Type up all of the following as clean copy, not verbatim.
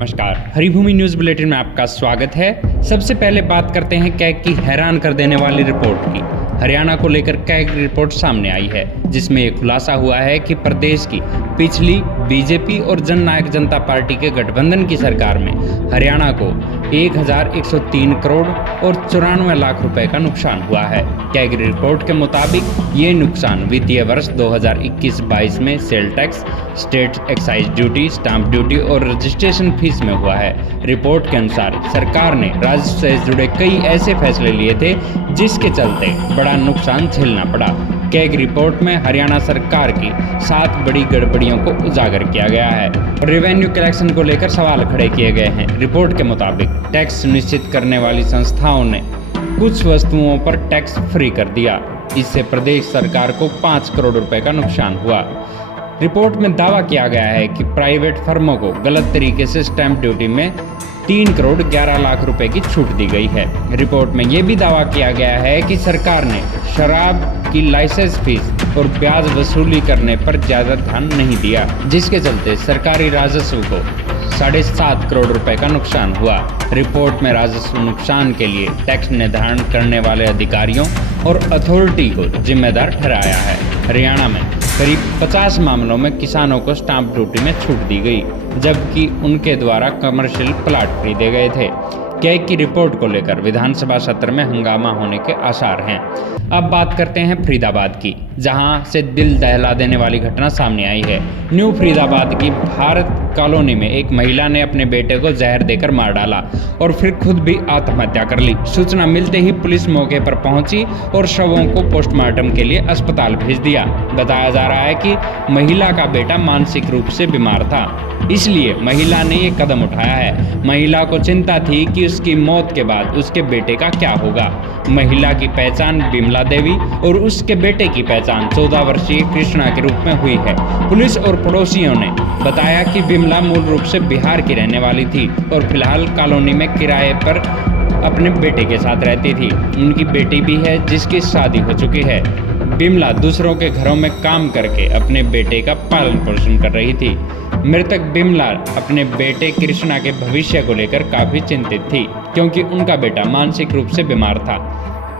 नमस्कार, Haribhoomi news bulletin में आपका स्वागत है। सबसे पहले बात करते हैं कैग की हैरान कर देने वाली रिपोर्ट की। हरियाणा को लेकर कैग रिपोर्ट सामने आई है, जिसमें ये खुलासा हुआ है कि प्रदेश की पिछली बीजेपी और जननायक जनता पार्टी के गठबंधन की सरकार में हरियाणा को 1103 करोड़ और 94 लाख रुपए का नुकसान हुआ है। कैग रिपोर्ट के मुताबिक ये नुकसान वित्तीय वर्ष 2021-22 में sale tax, state excise duty, stamp duty और रजिस्ट्रेशन फीस में हुआ है। रिपोर्ट के अनुसार सरकार ने राजस्व से जुड़े कई ऐसे फैसले लिए थे जिसके चलते बड़ा नुकसान झेलना पड़ा। कैग रिपोर्ट में हरियाणा सरकार की 7 बड़ी गड़बड़ियों को उजागर किया गया है और रेवेन्यू कलेक्शन को लेकर सवाल खड़े किए गए हैं। रिपोर्ट के मुताबिक टैक्स सुनिश्चित करने वाली संस्थाओं ने कुछ वस्तुओं पर टैक्स फ्री कर दिया। इससे प्रदेश सरकार को 5 करोड़ रुपए का नुकसान हुआ। रिपोर्ट में दावा किया गया है कि प्राइवेट फर्मों को गलत तरीके से स्टैंप ड्यूटी में 3 करोड़ 11 लाख रुपए की छूट दी गई है। रिपोर्ट में यह भी दावा किया गया है कि सरकार ने शराब की लाइसेंस फीस और ब्याज वसूली करने पर ज्यादा ध्यान नहीं दिया, जिसके चलते सरकारी राजस्व को 7.5 करोड़ रुपए का नुकसान हुआ। रिपोर्ट में राजस्व नुकसान के लिए टैक्स निर्धारण करने वाले अधिकारियों और अथॉरिटी को जिम्मेदार ठहराया है। हरियाणा में करीब 50 मामलों में किसानों को स्टाम्प ड्यूटी में छूट दी गई, जबकि उनके द्वारा कमर्शियल प्लाट खरीदे गए थे। कैग की रिपोर्ट को लेकर विधानसभा सत्र में हंगामा होने के आसार हैं। अब बात करते हैं फरीदाबाद की, जहां से दिल दहला देने वाली घटना सामने आई है। न्यू फरीदाबाद की भारत कॉलोनी में एक महिला ने अपने बेटे को जहर देकर मार डाला और फिर खुद भी आत्महत्या कर ली। सूचना मिलते ही पुलिस मौके पर पहुंची और शवों को पोस्टमार्टम के लिए अस्पताल भेज दिया। बताया जा रहा है कि महिला का बेटा मानसिक रूप से बीमार था, इसलिए महिला ने ये कदम उठाया है। महिला को चिंता थी कि उसकी मौत के बाद उसके बेटे का क्या होगा। महिला की पहचान बिमला देवी और उसके बेटे की पहचान 14 वर्षीय कृष्णा के रूप में हुई है। पुलिस और पड़ोसियों ने बताया कि बिमला मूल रूप से बिहार की रहने वाली थी और फिलहाल कॉलोनी में किराए पर अपने बेटे के साथ रहती थी। उनकी बेटी भी है जिसकी शादी हो चुकी है। बिमला दूसरों के घरों में काम करके अपने बेटे का पालन पोषण कर रही थी। मृतक बिमला अपने बेटे कृष्णा के भविष्य को लेकर काफी चिंतित थी, क्योंकि उनका बेटा मानसिक रूप से बीमार था।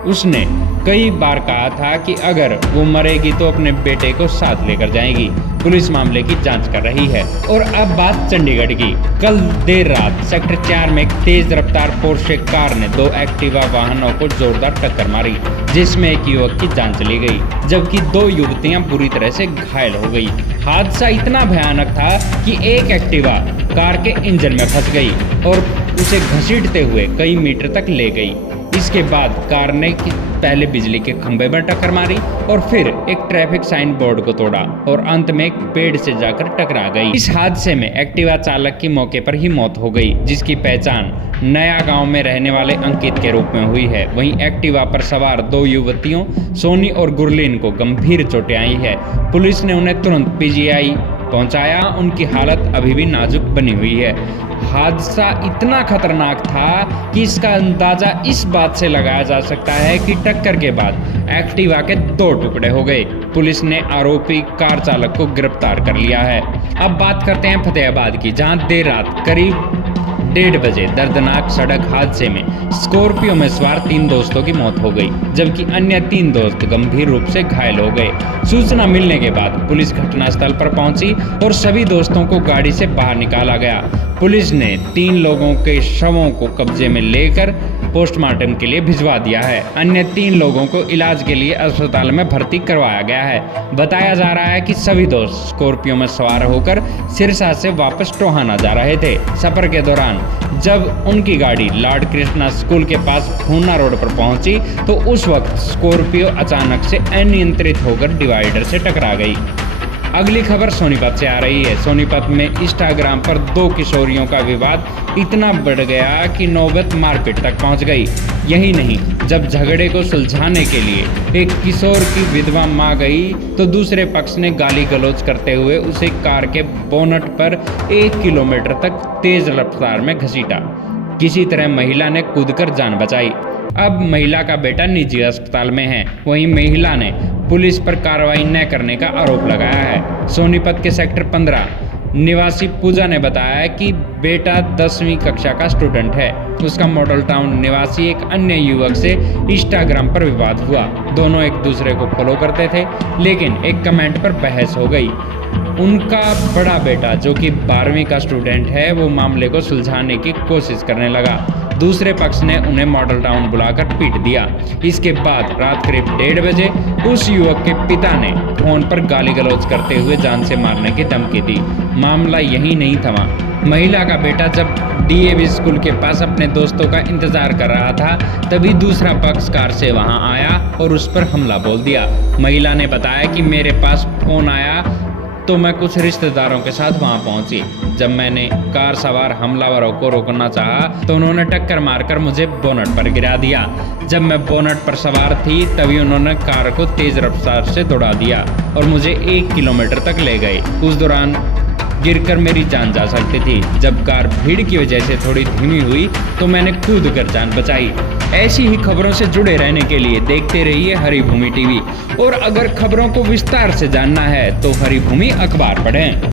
उसने कई बार कहा था कि अगर वो मरेगी तो अपने बेटे को साथ लेकर जाएगी। पुलिस मामले की जांच कर रही है। और अब बात चंडीगढ़ की। कल देर रात सेक्टर 4 में एक तेज रफ्तार पोर्शे कार ने 2 एक्टिवा वाहनों को जोरदार टक्कर मारी, जिसमें एक युवक की जान चली गई, जबकि 2 युवतियां बुरी तरह से घायल हो गई। हादसा इतना भयानक था कि एक एक्टिवा कार के इंजन में फंस गई और उसे घसीटते हुए कई मीटर तक ले गई। इसके बाद कार ने पहले बिजली के खंभे में टक्कर मारी और फिर एक ट्रैफिक साइन बोर्ड को तोड़ा और अंत में एक पेड़ से जाकर टकरा गई। इस हादसे में एक्टिवा चालक की मौके पर ही मौत हो गई, जिसकी पहचान नया गांव में रहने वाले अंकित के रूप में हुई है। वहीं एक्टिवा पर सवार 2 युवतियों सोनी और गुरलीन को गंभीर चोटें आई है। पुलिस ने उन्हें तुरंत पीजीआई पहुंचाया। उनकी हालत अभी भी नाजुक बनी हुई है। हादसा इतना खतरनाक था कि इसका अंदाजा इस बात से लगाया जा सकता है कि टक्कर के बाद एक्टिवा के 2 टुकड़े हो गए। पुलिस ने आरोपी कार चालक को गिरफ्तार कर लिया है। अब बात करते हैं फतेहाबाद की, जहां देर रात करीब 1:30 बजे दर्दनाक सड़क हादसे में स्कॉर्पियो में सवार 3 दोस्तों की मौत हो गई, जबकि अन्य 3 दोस्त गंभीर रूप से घायल हो गए। सूचना मिलने के बाद पुलिस घटनास्थल पर पहुंची और सभी दोस्तों को गाड़ी से बाहर निकाला गया। पुलिस ने 3 लोगों के शवों को कब्जे में लेकर पोस्टमार्टम के लिए भिजवा दिया है। अन्य 3 लोगों को इलाज के लिए अस्पताल में भर्ती करवाया गया है। बताया जा रहा है कि सभी दोस्त स्कॉर्पियो में सवार होकर सिरसा से वापस टोहाना जा रहे थे। सफर के दौरान जब उनकी गाड़ी लॉर्ड कृष्णा स्कूल के पास फूना रोड पर पहुंची तो उस वक्त स्कॉर्पियो अचानक से अनियंत्रित होकर डिवाइडर से टकरा गई। अगली खबर सोनीपत से आ रही है। सोनीपत में इंस्टाग्राम पर 2 किशोरियों का विवाद इतना बढ़ गया कि नौबत मारपीट तक पहुंच गई। यही नहीं, जब झगड़े को सुलझाने के लिए एक किशोर की विधवा मां गई तो दूसरे पक्ष ने गाली गलौज करते हुए उसे कार के बोनट पर 1 किलोमीटर तक तेज रफ्तार में घसीटा। किसी तरह महिला ने कूदकर जान बचाई। अब महिला का बेटा निजी अस्पताल में है। वहीं महिला ने पुलिस पर कार्रवाई न करने का आरोप लगाया है। सोनीपत के सेक्टर 15 निवासी पूजा ने बताया कि बेटा 10वीं कक्षा का स्टूडेंट है। उसका मॉडल टाउन निवासी एक अन्य युवक से इंस्टाग्राम पर विवाद हुआ। दोनों एक दूसरे को फॉलो करते थे, लेकिन एक कमेंट पर बहस हो गई। उनका बड़ा बेटा जो कि 12वीं का स्टूडेंट है, वो मामले को सुलझाने की कोशिश करने लगा। दूसरे पक्ष ने उन्हें मॉडल टाउन बुलाकर पीट दिया। इसके बाद रात करीब 1:30 बजे उस युवक के पिता ने फोन पर गाली गलौज करते हुए जान से मारने की धमकी दी। मामला यही नहीं थमा। महिला का बेटा जब डीएवी स्कूल के पास अपने दोस्तों का इंतजार कर रहा था, तभी दूसरा पक्ष कार से वहां आया और उस पर हमला बोल दिया। महिला ने बताया कि मेरे पास फोन आया तो मैं कुछ रिश्तेदारों के साथ वहां पहुंची। जब मैंने कार सवार हमलावरों को रोकना चाहा तो उन्होंने टक्कर मारकर मुझे बोनट पर गिरा दिया। जब मैं बोनट पर सवार थी तभी उन्होंने कार को तेज रफ्तार से दौड़ा दिया और मुझे 1 किलोमीटर तक ले गए। उस दौरान गिरकर मेरी जान जा सकती थी। जब कार भीड़ की वजह से थोड़ी धीमी हुई तो मैंने कूद कर जान बचाई। ऐसी ही खबरों से जुड़े रहने के लिए देखते रहिए हरिभूमि टीवी। और अगर खबरों को विस्तार से जानना है तो हरिभूमि अखबार पढ़ें।